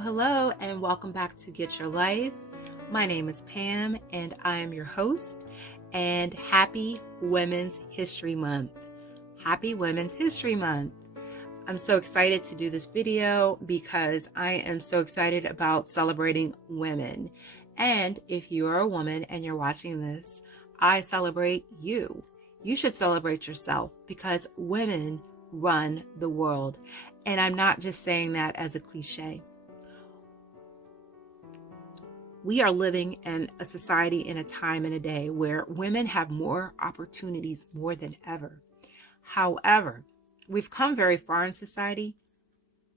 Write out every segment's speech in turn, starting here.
Hello, and welcome back to Get Your Life. My name is Pam, and I am your host, and happy Women's History Month. Happy Women's History Month. I'm so excited to do this video because I am so excited about celebrating women. And if you are a woman and you're watching this, I celebrate you. You should celebrate yourself because women run the world. And I'm not just saying that as a cliche. We are living in a society, in a time and a day where women have more opportunities more than ever. However, we've come very far in society.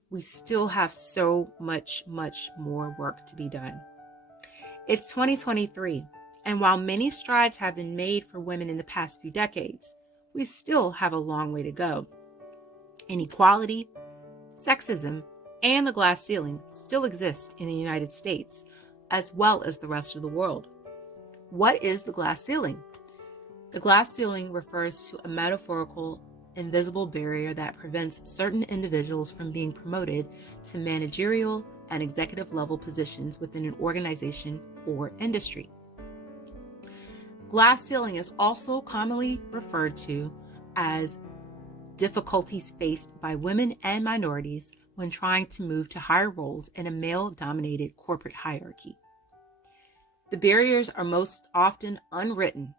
We still have so much more work to be done. It's 2023, and while many strides have been made for women in the past few decades, we still have a long way to go. Inequality, sexism, and the glass ceiling still exist in the United States, as well as the rest of the world. What is the glass ceiling? The glass ceiling refers to a metaphorical, invisible barrier that prevents certain individuals from being promoted to managerial and executive level positions within an organization or industry. Glass ceiling is also commonly referred to as difficulties faced by women and minorities when trying to move to higher roles in a male-dominated corporate hierarchy. The barriers are most often unwritten,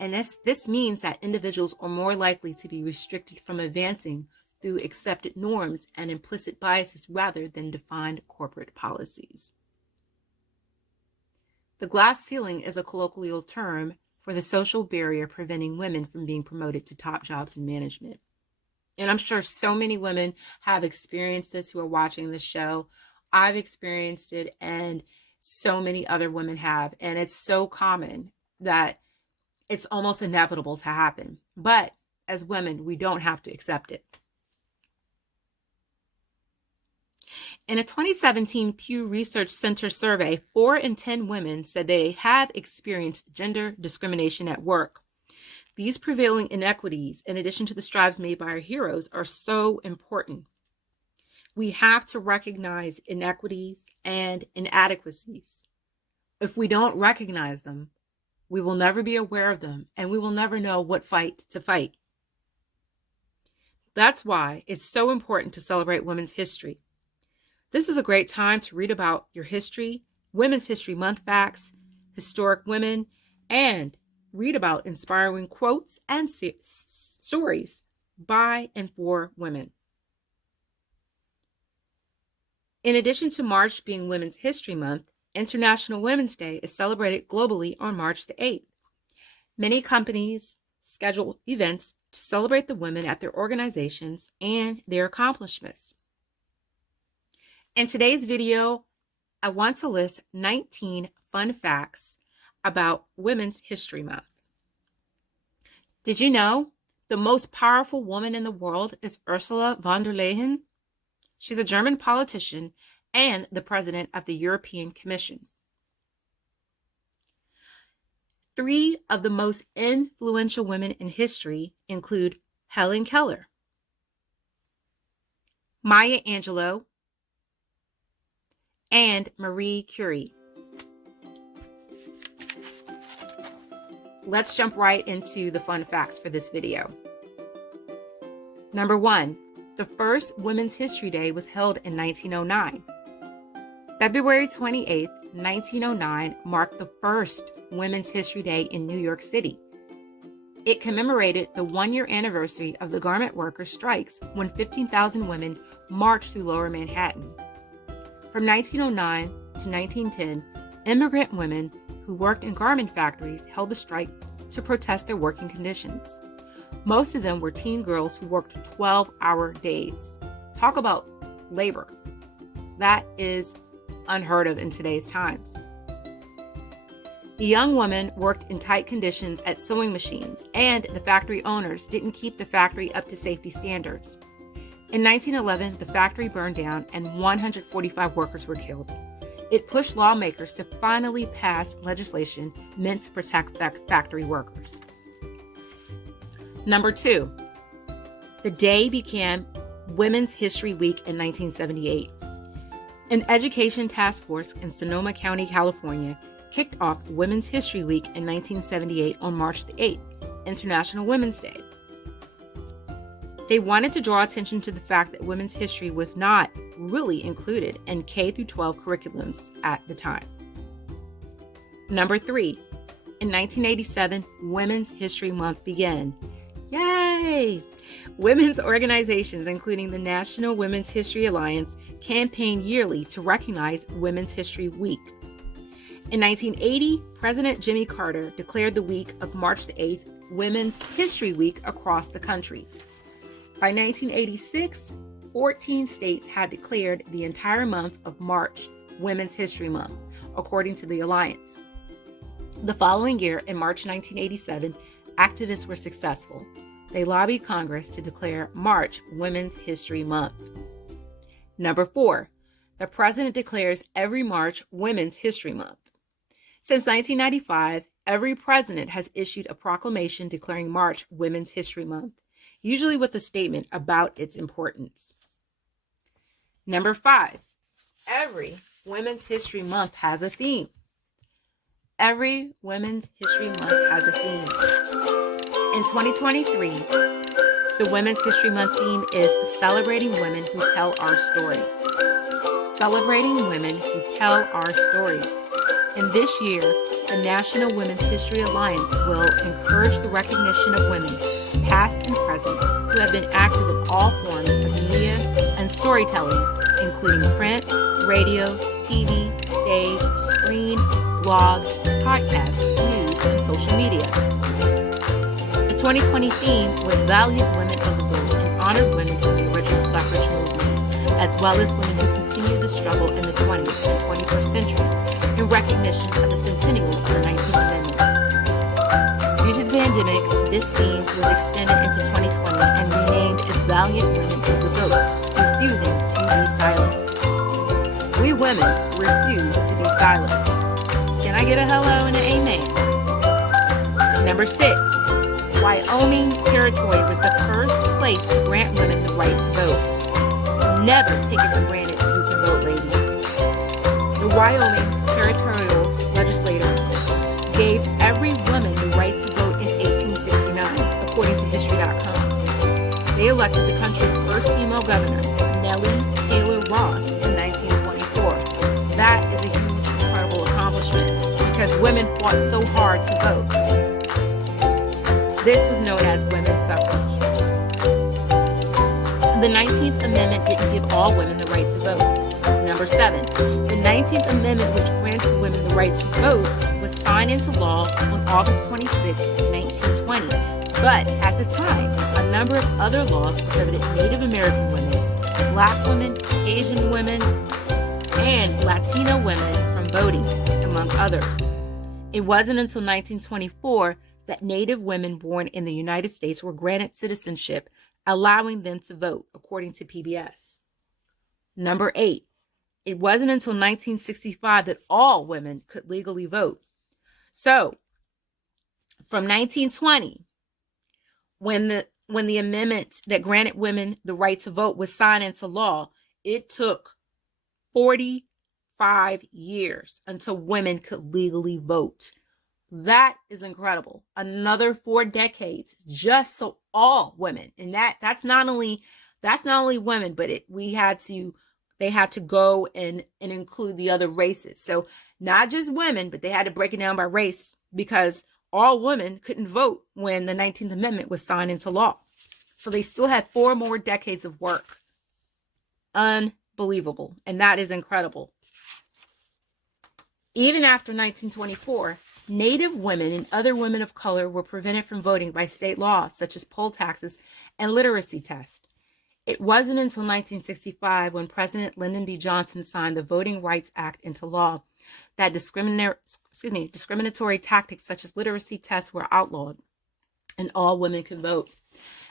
and this means that individuals are more likely to be restricted from advancing through accepted norms and implicit biases rather than defined corporate policies. The glass ceiling is a colloquial term for the social barrier preventing women from being promoted to top jobs in management. And I'm sure so many women have experienced this who are watching this show. I've experienced it, and so many other women have. And it's so common that it's almost inevitable to happen. But as women, we don't have to accept it. In a 2017 Pew Research Center survey, 4 in 10 women said they have experienced gender discrimination at work. These prevailing inequities, in addition to the strides made by our heroes, are so important. We have to recognize inequities and inadequacies. If we don't recognize them, we will never be aware of them, and we will never know what fight to fight. That's why it's so important to celebrate women's history. This is a great time to read about your history, Women's History Month facts, historic women, and read about inspiring quotes and stories by and for women. In addition to March being Women's History Month, International Women's Day is celebrated globally on March the 8th. Many companies schedule events to celebrate the women at their organizations and their accomplishments. In today's video, I want to list 19 fun facts about Women's History Month. Did you know the most powerful woman in the world is Ursula von der Leyen? She's a German politician and the president of the European Commission. 3 of the most influential women in history include Helen Keller, Maya Angelou, and Marie Curie. Let's jump right into the fun facts for this video. Number 1, the first Women's History Day was held in 1909. February 28, 1909 marked the first Women's History Day in New York City. It commemorated the 1-year anniversary of the garment workers' strikes when 15,000 women marched through Lower Manhattan. From 1909 to 1910, immigrant women who worked in garment factories held a strike to protest their working conditions. Most of them were teen girls who worked 12-hour days. Talk about labor. That is unheard of in today's times. The young women worked in tight conditions at sewing machines, and the factory owners didn't keep the factory up to safety standards. In 1911, the factory burned down and 145 workers were killed. It pushed lawmakers to finally pass legislation meant to protect factory workers. Number 2, the day became Women's History Week in 1978. An education task force in Sonoma County, California, kicked off Women's History Week in 1978 on March the 8th, International Women's Day. They wanted to draw attention to the fact that women's history was not really included in K-12 curriculums at the time. Number 3, in 1987, Women's History Month began. Yay! Women's organizations, including the National Women's History Alliance, campaign yearly to recognize Women's History Week. In 1980, President Jimmy Carter declared the week of March the 8th Women's History Week across the country. By 1986, 14 states had declared the entire month of March Women's History Month, according to the Alliance. The following year, in March 1987, activists were successful. They lobbied Congress to declare March Women's History Month. Number 4, the president declares every March Women's History Month. Since 1995, every president has issued a proclamation declaring March Women's History Month, usually with a statement about its importance. Number 5, every Women's History Month has a theme. Every Women's History Month has a theme. In 2023, the Women's History Month theme is Celebrating Women Who Tell Our Stories. Celebrating Women Who Tell Our Stories. And this year, the National Women's History Alliance will encourage the recognition of women, past and present, who have been active in all forms of media and storytelling, including print, radio, TV, stage, screen, blogs, podcasts, news, and social media. The 2020 theme was Valiant Women of the Vote and honored women from the original suffrage movement, as well as women who continued the struggle in the 20th and 21st centuries in recognition of the centennial of the 19th Amendment. Due to the pandemic, this theme was extended into 2020 and renamed as Valiant Women of the Vote, refusing to be silenced. We women refuse to be silenced. Can I get a hello and an amen? Number 6, Wyoming Territory was the first place to grant women the right to vote. Never take it for granted you can vote, ladies. The Wyoming Territorial Legislature gave every woman the right to vote in 1869, according to History.com. They elected the country's first female governor, Nellie Taylor Ross, in 1924. That is a huge, incredible accomplishment because women fought so hard to vote. This was known as women's suffrage. The 19th Amendment didn't give all women the right to vote. Number 7, the 19th Amendment, which granted women the right to vote, was signed into law on August 26, 1920. But at the time, a number of other laws prohibited Native American women, Black women, Asian women, and Latino women from voting, among others. It wasn't until 1924 that Native women born in the United States were granted citizenship, allowing them to vote, according to PBS. Number 8, it wasn't until 1965 that all women could legally vote. So, from 1920, when the amendment that granted women the right to vote was signed into law, it took 45 years until women could legally vote. That is incredible. Another 4 decades just so all women, and that's not only women, but they had to go and include the other races. So not just women, but they had to break it down by race because all women couldn't vote when the 19th Amendment was signed into law. So they still had 4 more decades of work. Unbelievable. And that is incredible. Even after 1924, Native women and other women of color were prevented from voting by state laws such as poll taxes and literacy tests. It wasn't until 1965 when President Lyndon B. Johnson signed the Voting Rights Act into law that discriminatory tactics such as literacy tests were outlawed and all women could vote.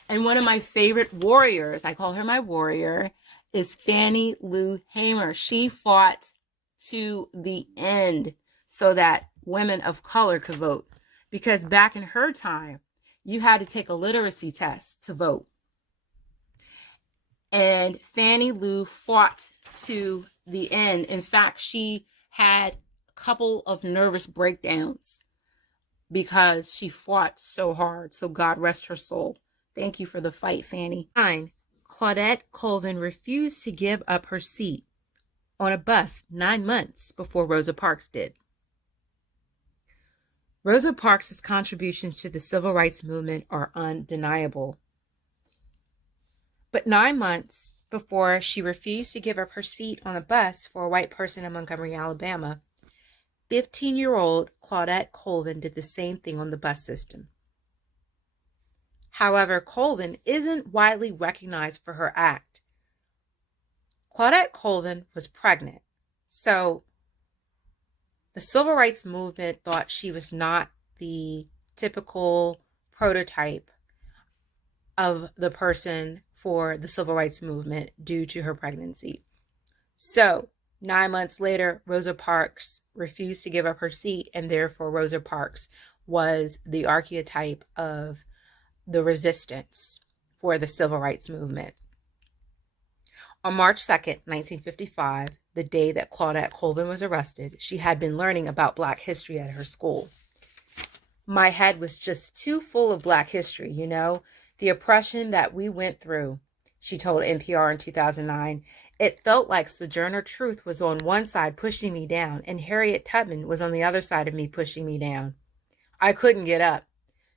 And one of my favorite warriors, I call her my warrior, is Fannie Lou Hamer. She fought to the end so that women of color could vote. Because back in her time, you had to take a literacy test to vote. And Fannie Lou fought to the end. In fact, she had a couple of nervous breakdowns because she fought so hard. So God rest her soul. Thank you for the fight, Fannie. 9. Claudette Colvin refused to give up her seat on a bus 9 months before Rosa Parks did. Rosa Parks' contributions to the civil rights movement are undeniable. But 9 months before she refused to give up her seat on a bus for a white person in Montgomery, Alabama, 15-year-old Claudette Colvin did the same thing on the bus system. However, Colvin isn't widely recognized for her act. Claudette Colvin was pregnant, so the civil rights movement thought she was not the typical prototype of the person for the civil rights movement due to her pregnancy. So 9 months later, Rosa Parks refused to give up her seat, and therefore Rosa Parks was the archetype of the resistance for the civil rights movement. On March 2nd, 1955, the day that Claudette Colvin was arrested, she had been learning about Black history at her school. My head was just too full of Black history, you know, the oppression that we went through, she told NPR in 2009. It felt like Sojourner Truth was on one side pushing me down, and Harriet Tubman was on the other side of me pushing me down. I couldn't get up.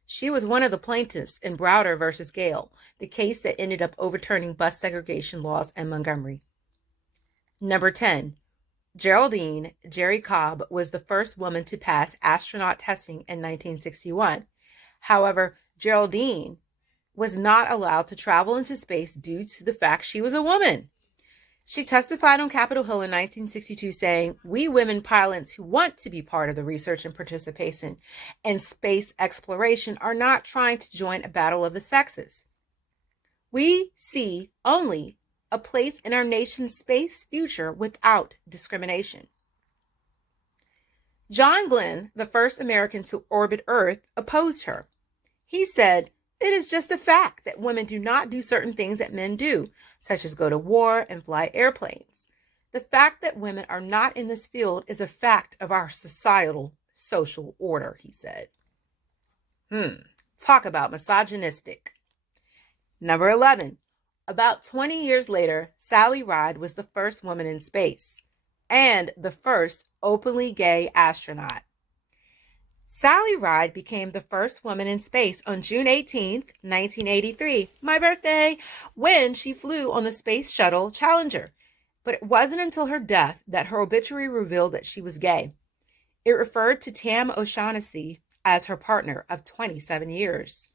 She was one of the plaintiffs in Browder versus Gale, the case that ended up overturning bus segregation laws in Montgomery. Number 10. Geraldine Jerry Cobb was the first woman to pass astronaut testing in 1961. However, Geraldine was not allowed to travel into space due to the fact she was a woman. She testified on Capitol Hill in 1962 saying, "We women pilots who want to be part of the research and participation in space exploration are not trying to join a battle of the sexes. We see only a place in our nation's space future without discrimination." John Glenn, the first American to orbit Earth, opposed her. He said, "It is just a fact that women do not do certain things that men do, such as go to war and fly airplanes. The fact that women are not in this field is a fact of our societal social order," he said. Talk about misogynistic. Number 11. About 20 years later, Sally Ride was the first woman in space and the first openly gay astronaut. Sally Ride became the first woman in space on June 18, 1983, my birthday, when she flew on the Space Shuttle Challenger. But it wasn't until her death that her obituary revealed that she was gay. It referred to Tam O'Shaughnessy as her partner of 27 years.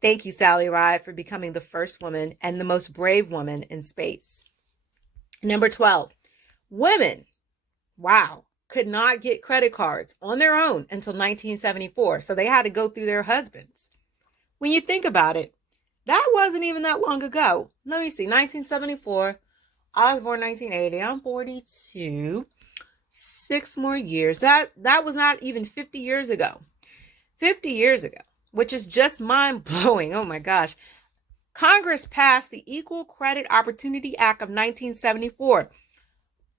Thank you, Sally Ride, for becoming the first woman and the most brave woman in space. Number 12. Women, could not get credit cards on their own until 1974, so they had to go through their husbands. When you think about it, that wasn't even that long ago. Let me see, 1974, I was born 1980, I'm 42, 6 more years. That was not even 50 years ago. 50 years ago, which is just mind-blowing. Oh my gosh. Congress passed the Equal Credit Opportunity Act of 1974.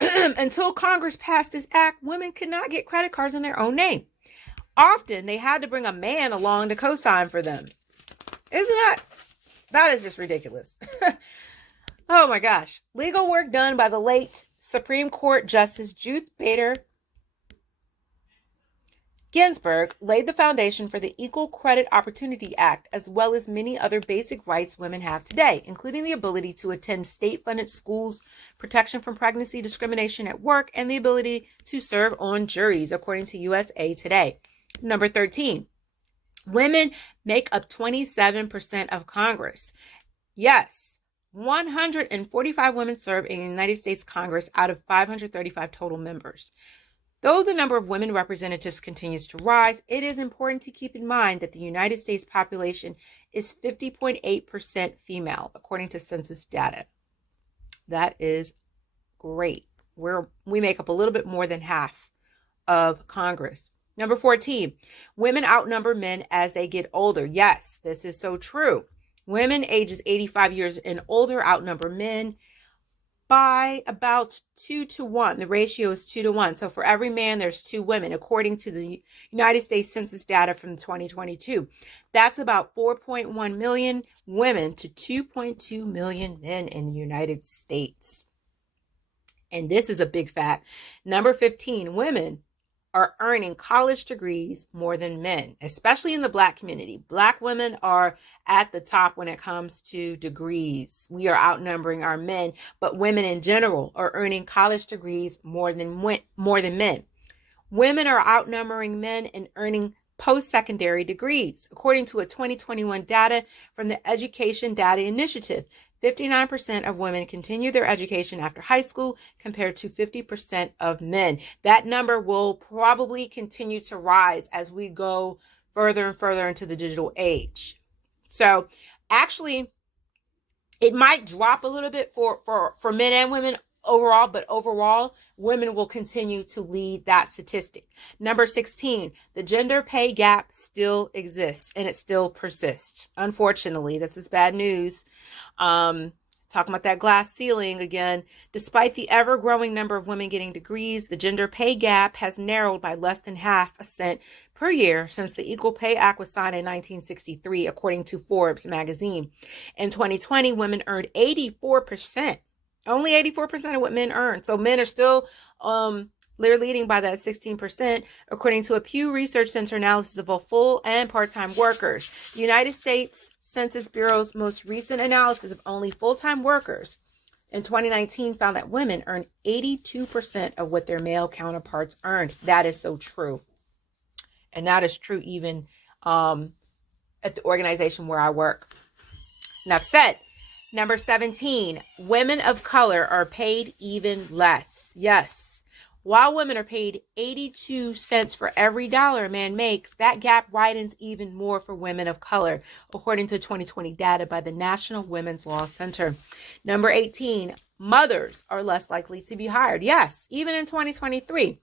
Until Congress passed this act, women could not get credit cards in their own name. Often, they had to bring a man along to co-sign for them. That is just ridiculous. Oh my gosh. Legal work done by the late Supreme Court Justice Ruth Bader Ginsburg laid the foundation for the Equal Credit Opportunity Act, as well as many other basic rights women have today, including the ability to attend state-funded schools, protection from pregnancy discrimination at work, and the ability to serve on juries, according to USA Today. Number 13, women make up 27% of Congress. Yes, 145 women serve in the United States Congress out of 535 total members. Though the number of women representatives continues to rise, it is important to keep in mind that the United States population is 50.8% female, according to census data. That is great. We make up a little bit more than half of Congress. Number 14, women outnumber men as they get older. Yes, this is so true. Women ages 85 years and older outnumber men by about 2 to 1. The ratio is 2 to 1. So for every man, there's 2 women, according to the United States Census data from 2022. That's about 4.1 million women to 2.2 million men in the United States. And this is a big fact. Number 15, women are earning college degrees more than men, especially in the Black community. Black women are at the top when it comes to degrees. We are outnumbering our men, but women in general are earning college degrees more than men. Women are outnumbering men and earning post-secondary degrees. According to a 2021 data from the Education Data Initiative, 59% of women continue their education after high school compared to 50% of men. That number will probably continue to rise as we go further and further into the digital age. So actually, it might drop a little bit for men and women overall, but overall, women will continue to lead that statistic. Number 16, the gender pay gap still exists and it still persists. Unfortunately, this is bad news. Talking about that glass ceiling again, despite the ever-growing number of women getting degrees, the gender pay gap has narrowed by less than half a cent per year since the Equal Pay Act was signed in 1963, according to Forbes magazine. In 2020, women earned 84%. Only 84% of what men earn. So men are still they're leading by that 16%, according to a Pew Research Center analysis of both full and part-time workers. The United States Census Bureau's most recent analysis of only full-time workers in 2019 found that women earn 82% of what their male counterparts earned. That is so true. And that is true even at the organization where I work. Enough said. Number 17, women of color are paid even less. Yes. While women are paid 82 cents for every dollar a man makes, that gap widens even more for women of color, according to 2020 data by the National Women's Law Center. Number 18, mothers are less likely to be hired. Yes, even in 2023.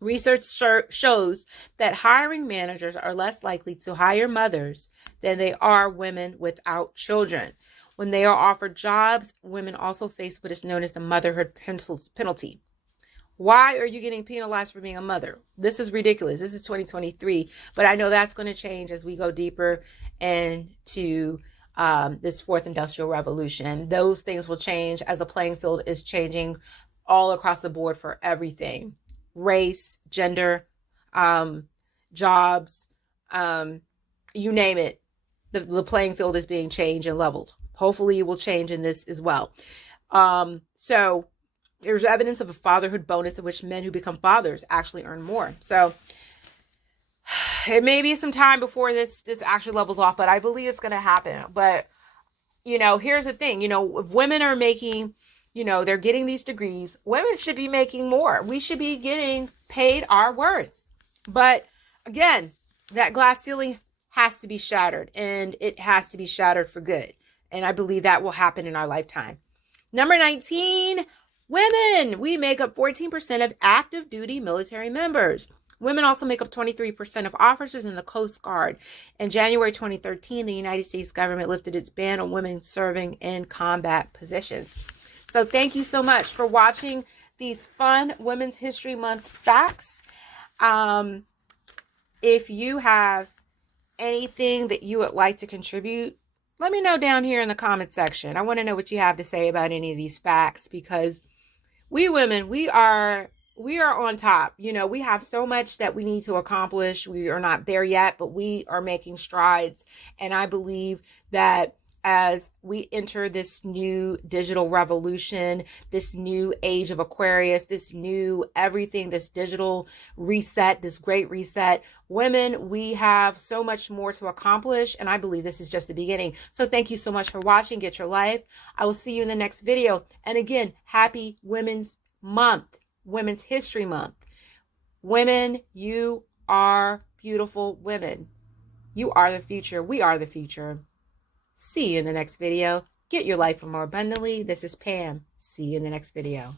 Research shows that hiring managers are less likely to hire mothers than they are women without children. When they are offered jobs, women also face what is known as the motherhood penalty. Why are you getting penalized for being a mother? This is ridiculous. This is 2023, but I know that's going to change as we go deeper into this fourth industrial revolution. Those things will change as the playing field is changing all across the board for everything. Race, gender, jobs, you name it. The playing field is being changed and leveled. Hopefully it will change in this as well. So there's evidence of a fatherhood bonus in which men who become fathers actually earn more. So it may be some time before this actually levels off, but I believe it's going to happen. But, here's the thing, if women are making, they're getting these degrees, women should be making more. We should be getting paid our worth. But again, that glass ceiling has to be shattered, and it has to be shattered for good. And I believe that will happen in our lifetime. Number 19, women. We make up 14% of active duty military members. Women also make up 23% of officers in the Coast Guard. In January 2013, the United States government lifted its ban on women serving in combat positions. So thank you so much for watching these fun Women's History Month facts. If you have anything that you would like to contribute, let me know down here in the comment section. I want to know what you have to say about any of these facts, because we women, we are on top. We have so much that we need to accomplish. We are not there yet, but we are making strides. And I believe that as we enter this new digital revolution, this new age of Aquarius, this new everything, this digital reset, this great reset, women, we have so much more to accomplish. And I believe this is just the beginning. So thank you so much for watching. Get your life. I will see you in the next video. And again, happy Women's Month, Women's History Month. Women, you are beautiful women. You are the future. We are the future. See you in the next video. Get your life more abundantly. This is Pam. See you in the next video.